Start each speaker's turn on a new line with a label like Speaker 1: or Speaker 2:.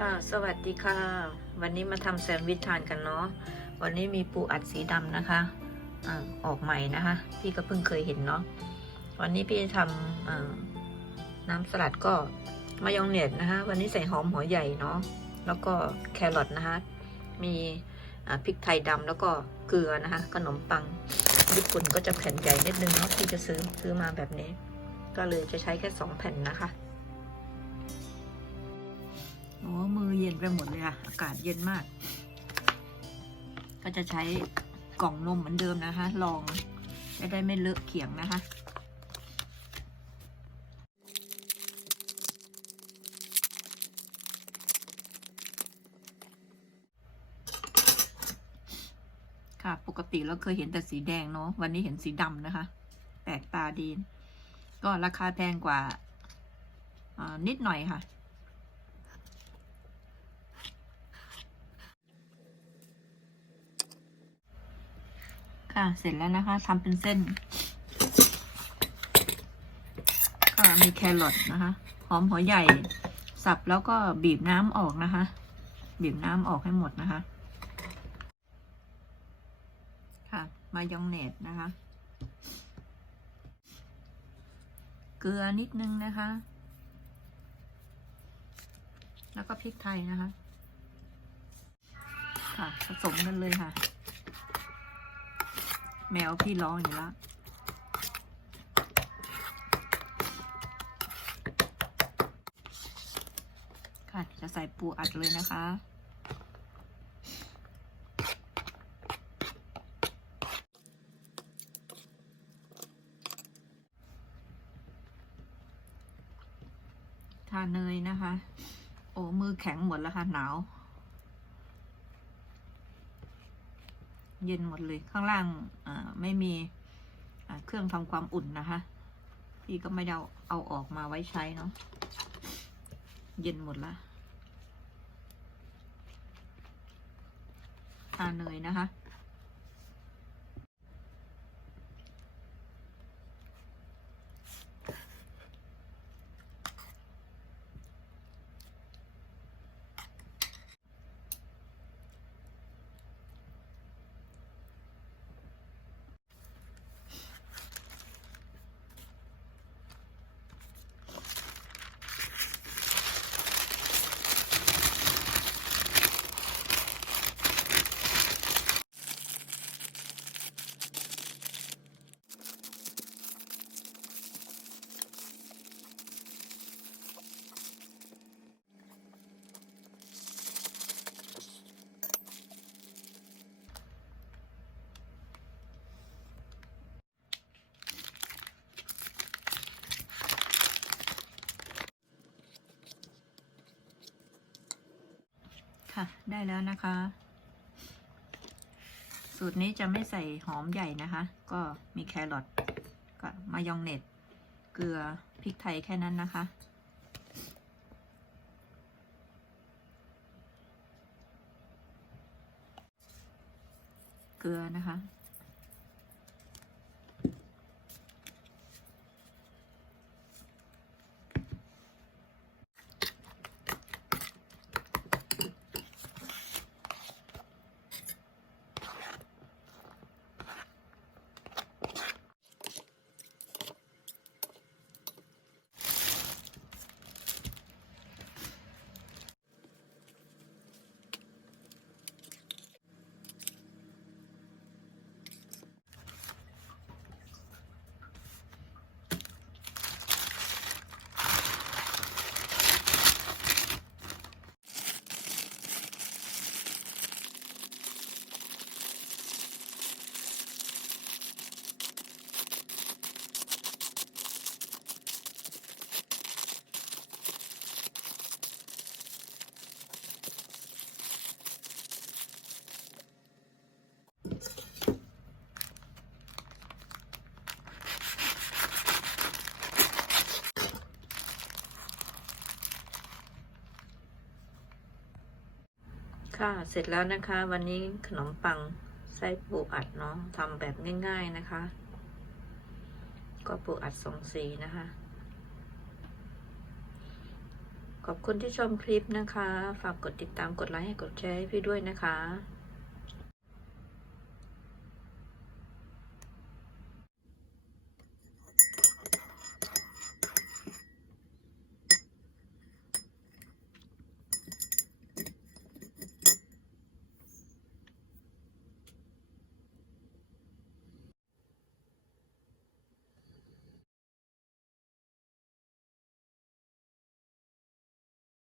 Speaker 1: ค่ะ สวัสดีค่ะ วันนี้มาทำแซนด์วิชทานกันเนาะ วันนี้มีปูอัดสีดำนะคะอออกใหม่นะคะ พี่ก็เพิ่งเคยเห็นเนาะ วันนี้พี่จะทำน้ำสลัดก็มายองเนสนะคะ วันนี้ใส่หอมหัวใหญ่เนาะ แล้วก็แครอทนะคะ มีพริกไทยดำแล้วก็เกลือนะคะ ขนมปังญี่ปุ่นก็จะแผ่นใหญ่นิดนึงเนาะ พี่จะซื้อซื้อมาแบบนี้ ก็เลยจะใช้แค่สองแผ่นนะคะ โอ้มือเย็นไปหมดเลยค่ะอากาศเย็นมาก ก็จะใช้กล่องนมเหมือนเดิมนะคะ ลองจะได้ไม่เลอะเขียงนะคะค่ะ ปกติเราเคยเห็นแต่สีแดงเนาะ วันนี้เห็นสีดำนะคะ แปลกตาดี ก็ราคาแพงกว่านิดหน่อยค่ะ ค่ะ เสร็จแล้วนะคะทำเป็นเส้น ก็มีแครอทนะคะ หอมหัวใหญ่ สับแล้วก็บีบน้ำออกนะคะ บีบน้ำออกให้หมดนะคะ ค่ะ มายองเนสนะคะ เกลือนิดนึงนะคะ แล้วก็พริกไทยนะคะ ค่ะ ผสมกันเลยค่ะ แมวพี่ร้องอยู่แล้วค่ะจะใส่ปูอัดเลยนะคะทาเนยนะคะ โอ้ มือแข็งหมดแล้วค่ะ หนาว เย็นหมดเลยข้างล่างไม่มีเครื่องทำความอุ่นนะคะพี่ก็ไม่ได้เอาเอาออกมาไว้ใช้เนาะเย็นหมดละทาเนยนะคะ ค่ะ ได้แล้วนะคะ สูตรนี้จะไม่ใส่หอมใหญ่นะคะ ก็มีแครอทก็มายองเนสเกลือพริกไทยแค่นั้นนะคะ เกลือนะคะ ค่ะ เสร็จแล้วนะคะ วันนี้ขนมปังไส้ปูอัดเนาะทำแบบง่ายๆนะคะ ก็ปูอัดสองสีนะคะ ขอบคุณที่ชมคลิปนะคะ ฝากกดติดตามกดไลค์ให้กดแชร์ให้พี่ด้วยนะคะ